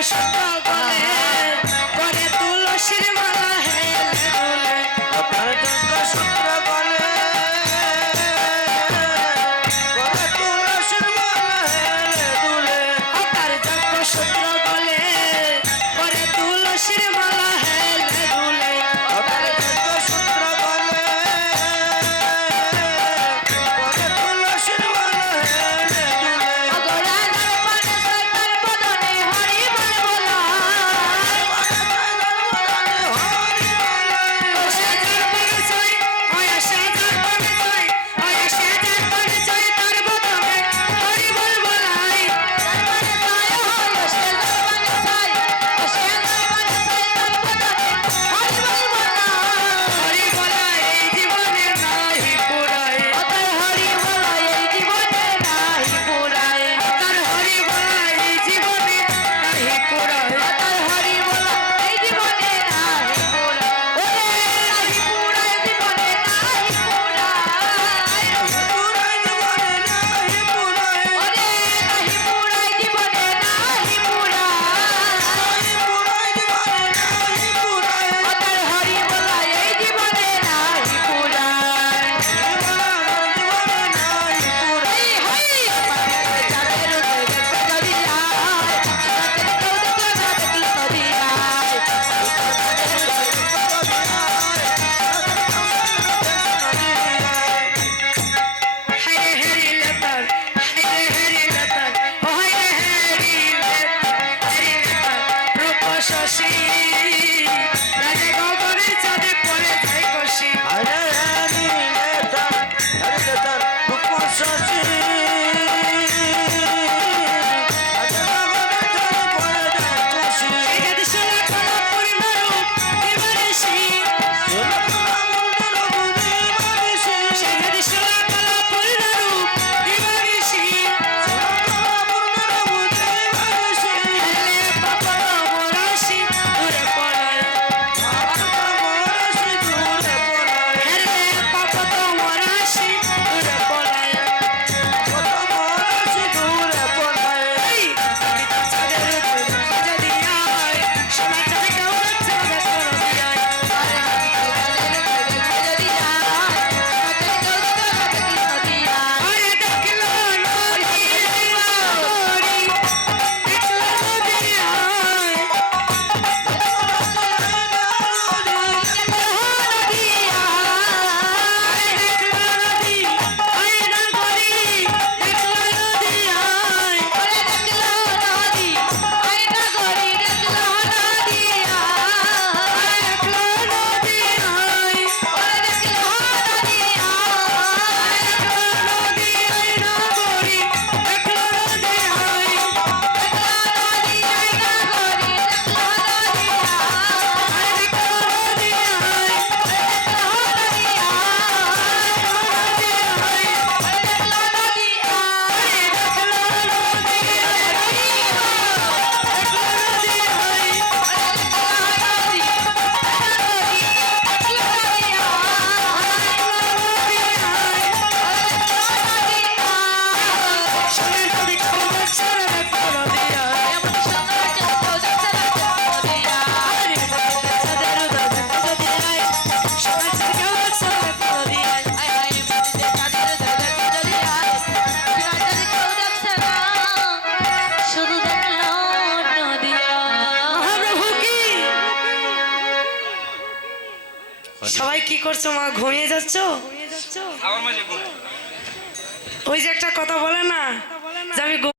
Krishna. সবাই কি করছ মা? ঘুমিয়ে যাচ্ছ? ওই যে একটা কথা বলে না যে আমি